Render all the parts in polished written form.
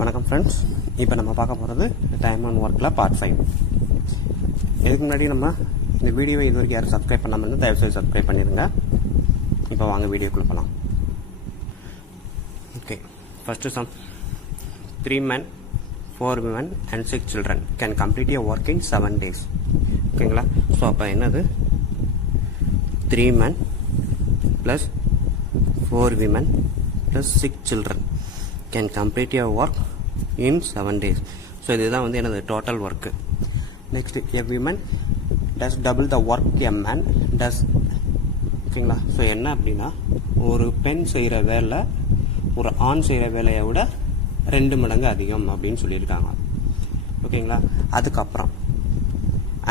வணக்கம் ஃப்ரெண்ட்ஸ். இப்போ நம்ம பார்க்க போகிறது டைம் அண்ட் ஒர்க்கில் பார்ட் 5. இதுக்கு முன்னாடி நம்ம இந்த வீடியோவை இது வரைக்கும் யாரும் சப்ஸ்கிரைப் பண்ணாமல் இருந்தால் தயவுசெய்து சப்ஸ்கிரைப் பண்ணிடுங்க. இப்போ வாங்க வீடியோக்குள்ளே போகலாம். Okay, first some. 3 men, 4 women and 6 children can complete a work in 7 days. ஓகேங்களா? ஸோ அப்போ என்னது 3 men plus 4 women plus 6 children can complete your work in 7 days. So இதுதான் வந்து எனது total work. Next, a woman does double the work a man does. ஓகேங்களா? So என்ன அப்படின்னா, ஒரு பெண் செய்கிற வேலை ஒரு ஆண் செய்கிற வேலையை விட 2 மடங்கு அதிகம் அப்படின்னு சொல்லியிருக்காங்க. ஓகேங்களா? அதுக்கப்புறம்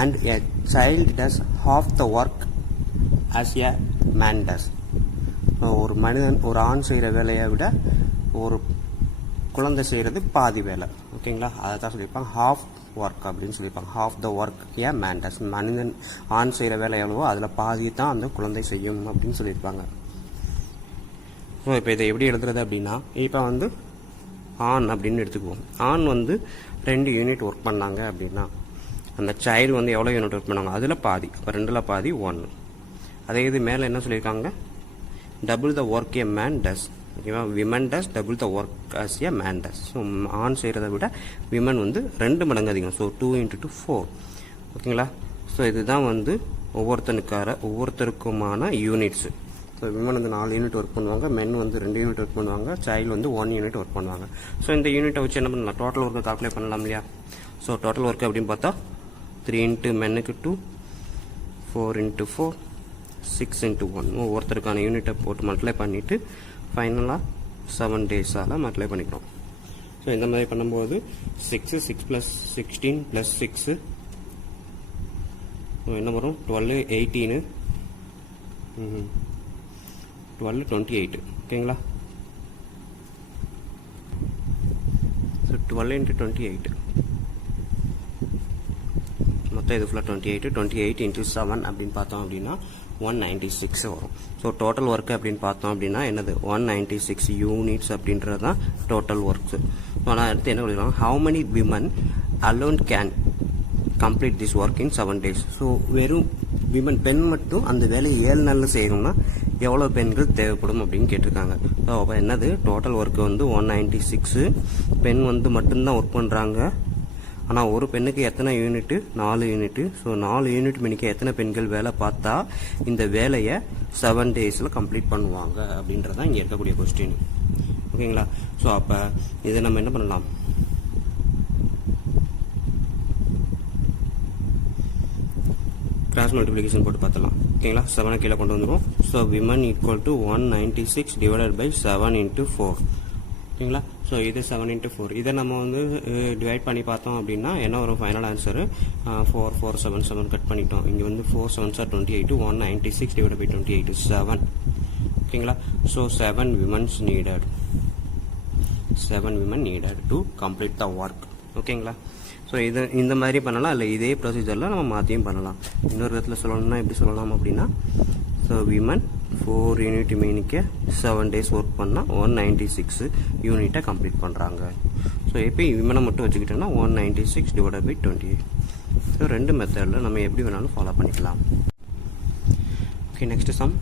and a child does half the work as a man does. ஒரு மனிதன் ஒரு ஆண் செய்கிற வேலையை விட ஒரு குழந்தை செய்கிறது பாதி வேலை. ஓகேங்களா? அதை தான் சொல்லியிருப்பாங்க ஹாஃப் ஒர்க் அப்படின்னு சொல்லியிருப்பாங்க. Half the work a man டஸ். மனிதன் ஆண் செய்கிற வேலை எவ்வளவோ அதில் பாதி தான் அந்த குழந்தை செய்யும் அப்படின்னு சொல்லியிருப்பாங்க. ஸோ இப்போ இதை எப்படி எழுதுறது அப்படின்னா, இப்போ வந்து ஆண் அப்படின்னு எடுத்துக்குவோம். ஆண் வந்து 2 யூனிட் ஒர்க் பண்ணாங்க அப்படின்னா அந்த சைல்டு வந்து எவ்வளோ யூனிட் ஒர்க் பண்ணாங்க அதில் பாதி. அப்போ 2ல் பாதி 1. அதே இது மேலே என்ன சொல்லியிருக்காங்க, double the work a man does. ஓகேவா? Women does double the work as a man does. So ஆண் செய்கிறத விட விமன் வந்து 2 மடங்கு அதிகம். ஸோ 2 × 2 4. ஓகேங்களா? ஸோ இதுதான் வந்து ஒவ்வொருத்தருக்குமான யூனிட்ஸு. ஸோ விமன் வந்து 4 யூனிட் ஒர்க் பண்ணுவாங்க, மென் வந்து 2 யூனிட் ஒர்க் பண்ணுவாங்க, சைல்டு வந்து 1 யூனிட் ஒர்க் பண்ணுவாங்க. ஸோ இந்த யூனிட்டை வச்சு என்ன பண்ணலாம், டோட்டல் ஒர்க்கை கால்குலேட் பண்ணலாம் இல்லையா? ஸோ டோட்டல் ஒர்க் அப்படின்னு பார்த்தா 3 × மென்னுக்கு 2, 4 × 4, 6 × 1. ஒவ்வொருத்தருக்கான யூனிட்டை போட்டு மல்டிப்ளை பண்ணிவிட்டு ஃபைனலாக 7 டேஸால் மல்டிப்ளை பண்ணிக்கிறோம். ஸோ இந்த மாதிரி பண்ணும்போது 6 + 16 + 6 என்ன வரும், 12 18 12 28. ஓகேங்களா? ஸோ 12 × 28 மொத்தம் இது ஃபுல்லாக 28. 28 × 7 அப்படின்னு பார்த்தோம் அப்படின்னா 196 வரும். ஸோ டோட்டல் ஒர்க்கு அப்படின்னு பார்த்தோம் அப்படின்னா என்னது 196 யூனிட்ஸ் அப்படின்றது தான் டோட்டல் ஒர்க்ஸு. ஸோ நான் அடுத்து என்ன சொல்லிடுவாங்க, how many women alone can complete this work in 7 days. So வெறும் விமன் பெண் மட்டும் அந்த வேலையை 7 நாளில் செய்யணும்னா எவ்வளோ பெண்கள் தேவைப்படும் அப்படின்னு கேட்டிருக்காங்க. ஸோ அப்போ என்னது டோட்டல் ஒர்க்கு வந்து 196. பெண் வந்து மட்டும்தான் ஒர்க் பண்ணுறாங்க. ஆனால் ஒரு பெண்ணுக்கு எத்தனை யூனிட்டு, 4 யூனிட்டு. ஸோ 4 யூனிட் மணிக்கு எத்தனை பெண்கள் வேலை பார்த்தா இந்த வேலையை 7 டேஸில் கம்ப்ளீட் பண்ணுவாங்க அப்படின்றதான் இங்கே இருக்கக்கூடிய கொஸ்டின். ஓகேங்களா? ஸோ அப்போ இதை நம்ம என்ன பண்ணலாம், கிராஸ் மல்டிப்ளிகேஷன் போட்டு பார்த்துலாம். ஓகேங்களா? 7 கீழே கொண்டு வந்துடும். So women = 196 / 7 × 4. ஓகேங்களா? ஸோ இது 7 × 4. இதை நம்ம வந்து டிவைட் பண்ணி பார்த்தோம் அப்படின்னா என்ன வரும், ஃபைனல் ஆன்சரு 4 4 7 7 கட் பண்ணிட்டோம். இங்கே வந்து 4 7s are 28. 196 / 28 is 7. ஓகேங்களா? So 7 women's needed. 7 women needed to complete the work. ஓகேங்களா? ஸோ இது இந்த மாதிரி பண்ணலாம், இல்லை இதே ப்ரொசீஜரில் நம்ம மாற்றியும் பண்ணலாம். இன்னொரு விதத்தில் சொல்லணும்னா எப்படி சொல்லலாம் அப்படின்னா, ஸோ விமன் 4 யூனிட் மீனிக்கு 7 டேஸ் ஒர்க் பண்ணால் 196 யூனிட்டை கம்ப்ளீட் பண்ணுறாங்க. ஸோ இப்போ விமனை மட்டும் வச்சுக்கிட்டோன்னா 196 / 28. ஸோ 2 மெத்தடில் நம்ம எப்படி வேணாலும் ஃபாலோ பண்ணிக்கலாம். Okay, next sum.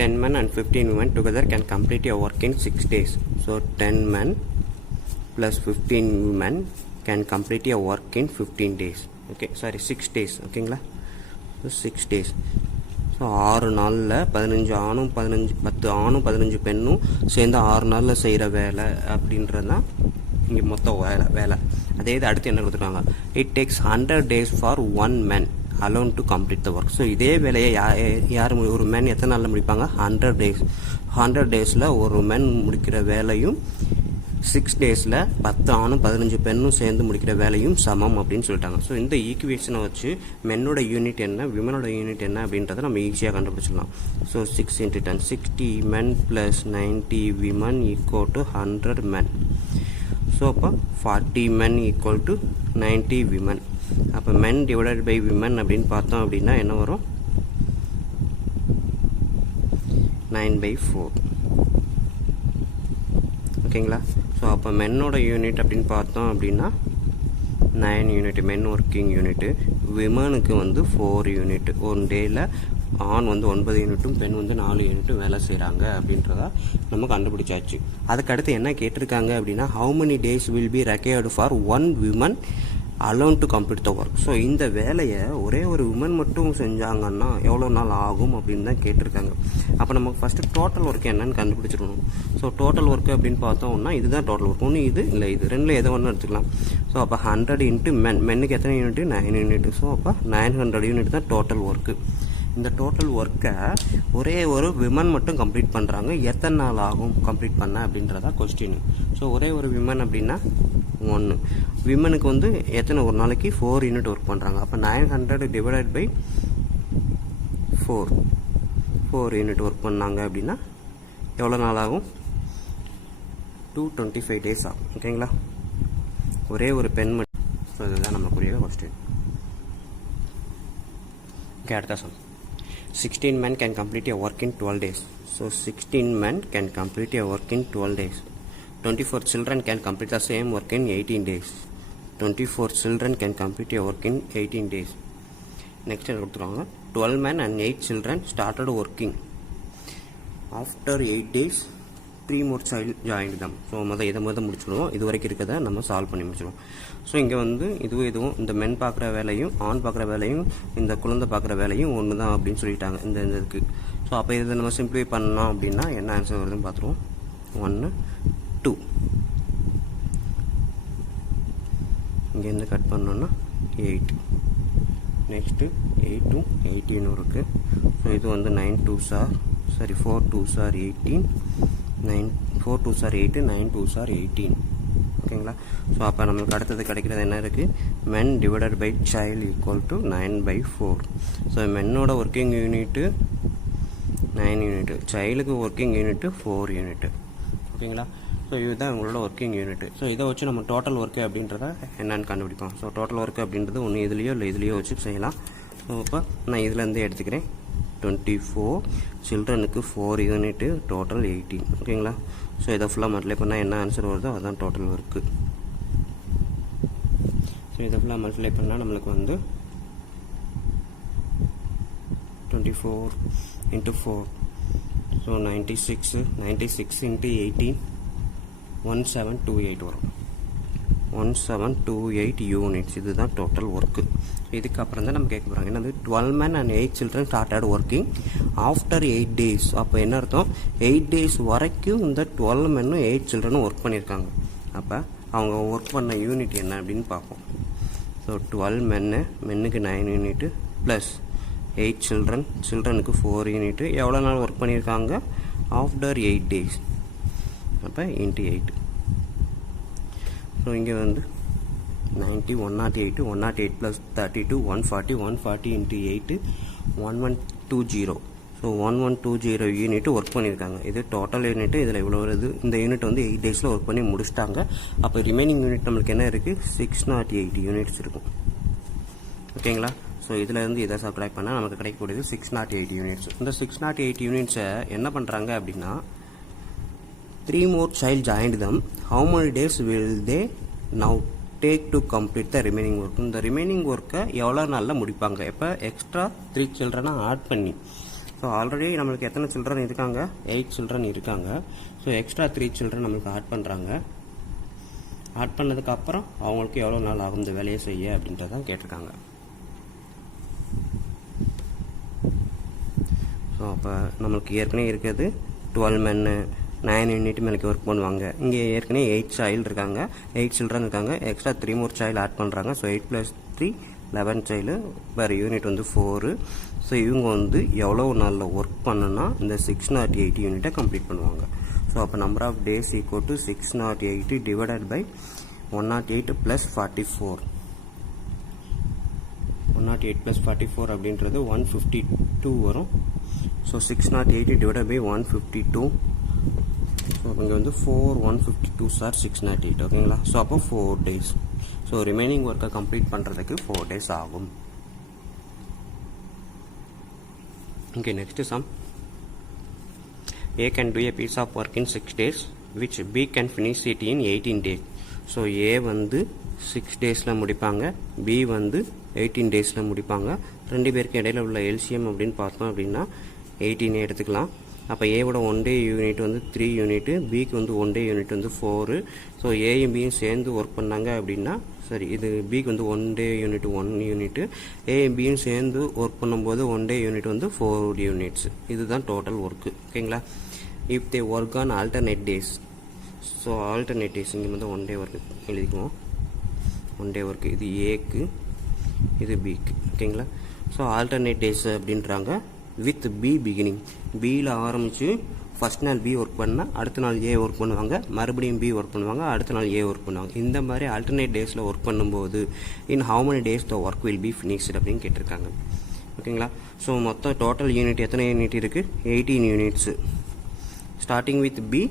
10 men and 15 women together can complete a work in 6 days. So 10 men plus 15 women can complete a work in 15 days. Okay, sorry, 6 days. ஓகேங்களா? So 6 days. ஸோ 6 நாளில் 10 ஆணும் 15 பெண்ணும் சேர்ந்து 6 நாளில் செய்கிற வேலை அப்படின்றது தான் இங்கே மொத்த வேலை. அதே இது அடுத்து என்ன கொடுத்துருக்காங்க, it takes 100 days for 1 man alone to complete the work. So இதே வேலையை யார் ஒரு மேன் எத்தனை நாளில் முடிப்பாங்க, 100 days. 100 daysல ஒரு மேன் முடிக்கிற வேலையும் 6 daysல 10 ஆணும் 15 பெண்ணும் சேர்ந்து முடிக்கிற வேலையும் சமம் அப்படின்னு சொல்லிட்டாங்க. ஸோ இந்த ஈக்குவேஷனை வச்சு மென்னோட யூனிட் என்ன, விமனோட யூனிட் என்ன அப்படின்றத நம்ம ஈஸியாக கண்டுபிடிச்சிடலாம். So 6 × 10 60 men + 90 women = 100 men. So அப்போ 40 men = 90 women. அப்போ men / women அப்படின்னு பார்த்தோம் அப்படின்னா என்ன வரும், 9/4. ஓகேங்களா? ஸோ ஸோ அப்போ மென்னோட யூனிட் அப்படின்னு பார்த்தோம் அப்படின்னா 9 யூனிட் மென் ஒர்க்கிங் யூனிட்டு. விமனுக்கு வந்து 4 யூனிட். ஒன் டேயில் ஆண் வந்து 9 யூனிட்டும் பெண் வந்து 4 யூனிட்டும் வேலை செய்கிறாங்க அப்படின்றதா நம்ம கண்டுபிடிச்சாச்சு. அதுக்கடுத்து என்ன கேட்டிருக்காங்க அப்படின்னா how many days will be required for one women alone to complete the work. So இந்த வேலையை ஒரே ஒரு விமன் மட்டும் செஞ்சாங்கன்னா எவ்வளோ நாள் ஆகும் அப்படின்னு தான் கேட்டிருக்காங்க. அப்போ நமக்கு ஃபஸ்ட்டு டோட்டல் ஒர்க் என்னன்னு கண்டுபிடிச்சிடணும். ஸோ டோட்டல் ஒர்க் அப்படின்னு பார்த்தோம்னா இதுதான் டோட்டல் ஒர்க். ஒன்று இது இல்லை இது ரெண்டில் எதோ ஒன்று எடுத்துக்கலாம். ஸோ அப்போ 100 இன்ட்டு மென்னுக்கு எத்தனை யூனிட்டு 9 யூனிட். ஸோ அப்போ 900 யூனிட் தான் டோட்டல் ஒர்க்கு. இந்த டோட்டல் ஒர்க்கை ஒரே ஒரு விமன் மட்டும் கம்ப்ளீட் பண்ணுறாங்க. எத்தனை நாள் ஆகும் கம்ப்ளீட் பண்ண அப்படின்றதா கொஸ்டின். ஸோ ஒரே ஒரு விமன் அப்படின்னா 1 விமனுக்கு வந்து எத்தனை ஒரு நாளைக்கு 4 யூனிட் ஒர்க் பண்ணுறாங்க. அப்போ 900 டிவைடட் பை 4 யூனிட் ஒர்க் பண்ணாங்க அப்படின்னா எவ்வளோ நாள் ஆகும் 225 டேஸ் ஆகும். ஓகேங்களா, ஒரே ஒரு பெண் மட்டும். ஸோ இதுதான் நமக்குரிய கொஸ்டின். ஓகே, அடுத்த some. 16 men can complete a work in 12 days. So 16 men can complete a work in 12 days. 24 children can complete the same work in 18 days. 24 children can complete a work in 18 days. Next கொடுத்துருவாங்க 12 men and 8 children started working. After 8 days 3 more child joined them. So இதை முடிச்சிடுவோம். இது வரைக்கும் இருக்கிறத நம்ம solve பண்ணி முடிச்சிடுவோம். So இங்கே வந்து இதுவும் இந்த மென் பார்க்குற வேலையும் ஆண் பார்க்குற வேலையும் இந்த குழந்தை பார்க்குற வேலையும் ஒன்று தான் அப்படின்னு சொல்லிட்டாங்க இந்த இதுக்கு. ஸோ அப்போ இதை நம்ம சிம்பிளை பண்ணோம் அப்படின்னா என்ன ஆன்சர் வருதுன்னு பார்த்துருவோம். 1 2 இங்கேருந்து கட் பண்ணோன்னா 8. நெக்ஸ்ட்டு 8 18 இருக்குது. ஸோ இது வந்து 9 2s are 4 2s are 18 4 2s are 8 9 2s are 18. ஓகேங்களா. ஸோ அப்போ நம்மளுக்கு அடுத்தது கிடைக்கிறது என்ன இருக்குது men divided by child equal to 9/4. So மென்னோட ஒர்க்கிங் யூனிட்டு 9 யூனிட்டு, சைல்டுக்கு ஒர்க்கிங் யூனிட்டு 4 யூனிட்டு. ஓகேங்களா. ஸோ இதுதான் உங்களோட ஒர்க்கிங் யூனிட். ஸோ இதை வச்சு நம்ம டோட்டல் ஒர்க்கு அப்படின்றத என்னென்னு கண்டுபிடிப்போம். ஸோ டோட்டல் ஒர்க்கு அப்படின்றது ஒன்று இதுலேயோ இல்லை இதுலேயோ வச்சு செய்யலாம். ஸோ இப்போ நான் இதுலேருந்தே எடுத்துக்கிறேன். 24 சில்ட்ரனுக்கு 4 யூனிட்டு டோட்டல் 18. ஓகேங்களா. ஸோ இதை ஃபுல்லாக மல்டிப்ளை பண்ணால் என்ன ஆன்சர் வருதோ அதுதான் டோட்டல் ஒர்க்கு. ஸோ இதை ஃபுல்லாக மல்டிப்ளை பண்ணால் நம்மளுக்கு வந்து 24 × 4 ஸோ 96 × 18 1728 வரும். 1728 யூனிட்ஸ். இதுதான் டோட்டல் ஒர்க்கு. இதுக்கப்புறம் தான் நம்ம கேட்க போகிறாங்க என்னது 12 men and 8 children started working after 8 days. அப்போ என்ன அர்த்தம் 8 days வரைக்கும் இந்த 12 men 8 children ஒர்க் பண்ணியிருக்காங்க. அப்போ அவங்க ஒர்க் பண்ண யூனிட் என்ன அப்படின்னு பார்ப்போம். ஸோ 12 மென்னுக்கு 9 யூனிட்டு ப்ளஸ் 8 சில்ட்ரனுக்கு 4 யூனிட்டு எவ்வளோ நாள் ஒர்க் பண்ணியிருக்காங்க ஆஃப்டர் 8 days. அப்போ இன்ட்டு 8. ஸோ இங்கே வந்து 90 108 108 + 32 140 140 × 8 1120. ஸோ 1120 யூனிட் ஒர்க் பண்ணியிருக்காங்க. இது டோட்டல் யூனிட்டு. இதில் இவ்வளோ வருது. இந்த யூனிட் வந்து 8 days ஒர்க் பண்ணி முடிச்சிட்டாங்க. அப்போ ரிமைனிங் யூனிட் நம்மளுக்கு என்ன இருக்குது 608 யூனிட்ஸ் இருக்கும். ஓகேங்களா. ஸோ இதிலேருந்து இதை சப்ட்ராக்ட் பண்ணால் நமக்கு கிடைக்கக்கூடியது 608 யூனிட்ஸ். இந்த 608 யூனிட்ஸை என்ன பண்ணுறாங்க அப்படின்னா 3 more child joined them. How many days will they now take to complete the remaining work? இந்த ரிமைனிங் ஒர்க்கை எவ்வளோ நாளில் முடிப்பாங்க. இப்போ எக்ஸ்ட்ரா 3 children ஆட் பண்ணி. ஸோ ஆல்ரெடி நம்மளுக்கு எத்தனை சில்ட்ரன் இருக்காங்க 8 children இருக்காங்க. ஸோ எக்ஸ்ட்ரா 3 children நம்மளுக்கு ஆட் பண்ணுறாங்க. ஆட் பண்ணதுக்கப்புறம் அவங்களுக்கு எவ்வளோ நாள் ஆகும் இந்த வேலையை செய்ய அப்படின்றதான் கேட்டிருக்காங்க. ஸோ அப்போ நம்மளுக்கு ஏற்கனவே இருக்கிறது 12 men 9 யூனிட் மேலே ஒர்க் பண்ணுவாங்க. இங்கே ஏற்கனவே 8 child இருக்காங்க 8 children இருக்காங்க. எக்ஸ்ட்ரா 3 more child ஆட் பண்ணுறாங்க. ஸோ 8 + 3 11 child வேறு யூனிட் வந்து 4. ஸோ இவங்க வந்து எவ்வளோ நாளில் ஒர்க் பண்ணுன்னா இந்த 608 யூனிட்டை கம்ப்ளீட் பண்ணுவாங்க. ஸோ அப்போ number of days equal to 608 divided by 108 + 44. 108 + 44 அப்படின்றது 152 வரும். So 608 divided by 152. ஸோ இங்கே வந்து 4 152s are 608. ஓகேங்களா. ஸோ அப்போ 4 days. ஸோ ரிமைனிங் ஒர்க்கை கம்ப்ளீட் பண்ணுறதுக்கு 4 days ஆகும். Okay, next sum. A can do a piece of work in 6 days. which B can finish it in 18 days. So A வந்து 6 டேஸில் முடிப்பாங்க, B வந்து 18 டேஸில் முடிப்பாங்க. ரெண்டு பேருக்கு இடையில உள்ள எல்சிஎம் அப்படின்னு பார்த்தோம் அப்படின்னா 18 எடுத்துக்கலாம். அப்போ ஏவோட 1 டே யூனிட் வந்து 3 யூனிட்டு, பிக்கு வந்து 1 டே யூனிட் வந்து 4. ஸோ ஏயும் பியும் சேர்ந்து ஒர்க் பண்ணாங்க அப்படின்னா சரி, இது பிக்கு வந்து 1 டே யூனிட் 1 யூனிட்டு, ஏயும் பியும் சேர்ந்து ஒர்க் பண்ணும்போது 1 டே யூனிட் வந்து 4 யூனிட்ஸ். இதுதான் டோட்டல் ஒர்க்கு. ஓகேங்களா? If they work on alternate days, so alternate days இங்கே வந்து 1 டே ஒர்க்கு எழுதிக்குவோம். 1 டே ஒர்க்கு இது ஏக்கு, இது பிக்கு. ஓகேங்களா? ஸோ ஆல்டர்னேட் டேஸ் அப்படின்றாங்க வித் பி பிகினிங். பியில் ஆரம்பித்து ஃபஸ்ட் நாள் பி ஒர்க் பண்ணால் அடுத்த நாள் ஏ ஒர்க் பண்ணுவாங்க, மறுபடியும் பி ஒர்க் பண்ணுவாங்க, அடுத்த நாள் ஏ ஒர்க் பண்ணுவாங்க. இந்த மாதிரி ஆல்டர்னேட் டேஸில் ஒர்க் பண்ணும்போது in how many days the work will be finished அப்படின்னு கேட்டிருக்காங்க. ஓகேங்களா? ஸோ மொத்தம் டோட்டல் யூனிட் எத்தனை யூனிட் இருக்குது? 18 யூனிட்ஸு. ஸ்டார்டிங் வித் பி,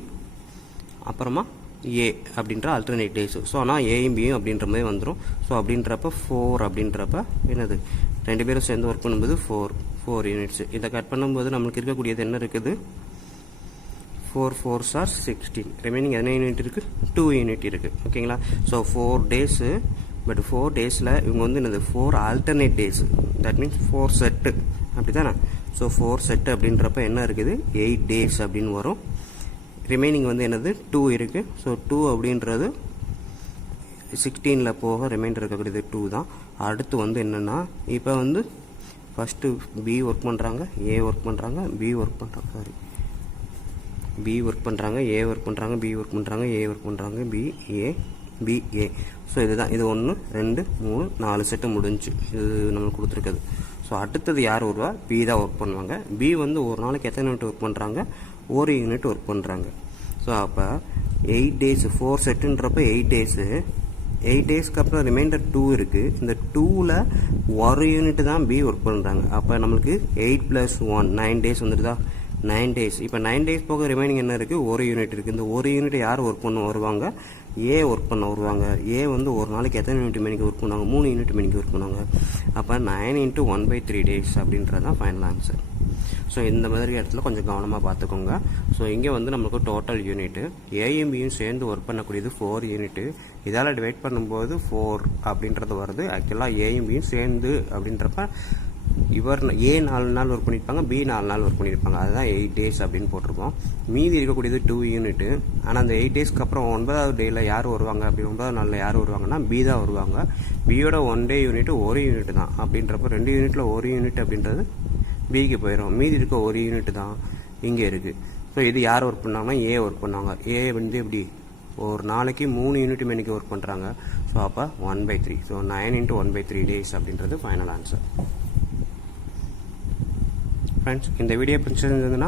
அப்புறமா ஏ அப்படின்ற ஆல்டர்னேட் டேஸு. ஸோ ஆனால் ஏயும் பியும் அப்படின்ற மாதிரி வந்துடும். ஸோ அப்படின்றப்ப 4 அப்படின்றப்ப என்னது, ரெண்டு பேரும் சேர்ந்து ஒர்க் பண்ணும்போது 4 யூனிட்ஸு. இதை கட் பண்ணும்போது நம்மளுக்கு இருக்கக்கூடியது என்ன இருக்குது? 4 4s are 16. ரிமைனிங் என்ன யூனிட் இருக்குது? 2 யூனிட் இருக்குது. ஓகேங்களா? So 4 days. பட் 4 டேஸில் இவங்க வந்து என்னது 4 alternate days. That means 4 set அப்படி தானே? ஸோ 4 செட்டு அப்படின்றப்ப என்ன இருக்குது? 8 டேஸ் அப்படின்னு வரும். ரிமைனிங் வந்து என்னது 2 இருக்குது. ஸோ 2 அப்படின்றது 16ல் போக ரிமைண்டர் இருக்கக்கூடியது 2 தான். அடுத்து வந்து என்னென்னா இப்போ வந்து ஃபஸ்ட்டு பி ஒர்க் பண்ணுறாங்க, ஏ ஒர்க் பண்ணுறாங்க, பி ஒர்க் பண்ணுறாங்க, பி ஒர்க் பண்ணுறாங்க, ஏ ஒர்க் பண்ணுறாங்க, பி ஒர்க் பண்ணுறாங்க, ஏ ஒர்க் பண்ணுறாங்க, பி ஏ. ஸோ இதுதான், இது 1 2 3 4 செட்டு முடிஞ்சு இது நம்மளுக்கு கொடுத்துருக்குது. ஸோ அடுத்தது யார் வருவா? பி தான் ஒர்க் பண்ணுவாங்க. பி வந்து ஒரு நாளைக்கு எத்தனை யூனிட் ஒர்க் பண்ணுறாங்க? 1 யூனிட் ஒர்க் பண்ணுறாங்க. ஸோ அப்போ 8 டேஸ், 4 செட்டுன்றப்ப 8 டேஸு. 8 டேஸ்க்கு அப்புறம் ரிமைண்டர் 2 இருக்குது. இந்த 2ல் 1 யூனிட் தான் பி ஒர்க் பண்ணுறாங்க. அப்போ நம்மளுக்கு 8 + 1 9 டேஸ் வந்துடுதா? 9 டேஸ். இப்போ 9 டேஸ் போக ரிமைனிங் என்ன இருக்குது? 1 யூனிட் இருக்குது. இந்த 1 யூனிட் யார் ஒர்க் பண்ண வருவாங்க? ஏ ஒர்க் பண்ண வருவாங்க. ஏ வந்து ஒரு நாளைக்கு எத்தனை யூனிட் மணிக்கு ஒர்க் பண்ணுவாங்க? 3 யூனிட் மணிக்கு ஒர்க் பண்ணுவாங்க. அப்போ 9 × 1/3 டேஸ் அப்படின்றது தான் ஃபைனல் ஆன்சர். ஸோ இந்த மாதிரி இடத்துல கொஞ்சம் கவனமாக பார்த்துக்கோங்க. ஸோ இங்கே வந்து நமக்கு டோட்டல் யூனிட்டு ஏயும் பியும் சேர்ந்து ஒர்க் பண்ணக்கூடியது 4 யூனிட்டு. இதால் டிவைட் பண்ணும்போது 4 அப்படின்றது வருது. ஆக்சுவலாக ஏயும் பியும் சேர்ந்து அப்படின்றப்ப இவர் ஏ 4 நாள் ஒர்க் பண்ணியிருப்பாங்க, பி 4 நாள் ஒர்க் பண்ணியிருப்பாங்க. அதுதான் 8 டேஸ் அப்படின்னு போட்டிருக்கோம். மீதி இருக்கக்கூடியது 2 யூனிட்டு. ஆனால் அந்த 8 டேஸ்க்கு அப்புறம் 9வது டேயில் யார் வருவாங்க? அப்படி 9வது நாளில் யார் வருவாங்கன்னா பி தான் வருவாங்க. பியோட 1 டே யூனிட் 1 யூனிட் தான். அப்படின்றப்ப 2 யூனிட்டில் 1 யூனிட் அப்படின்றது பிக்கு போயிடும். மீதி இருக்க 1 யூனிட் தான் இங்கே இருக்குது. ஸோ இது யார் ஒர்க் பண்ணாங்கன்னா ஏ ஒர்க் பண்ணாங்க. ஏ வந்து எப்படி ஒரு நாளைக்கு 3 யூனிட் மணிக்கு ஒர்க் பண்ணுறாங்க. ஸோ அப்போ 1/3. ஸோ 9 × 1/3 டேஸ் அப்படின்றது ஃபைனல் ஆன்சர். ஃப்ரெண்ட்ஸ், இந்த வீடியோ பிடிச்சிருந்ததுன்னா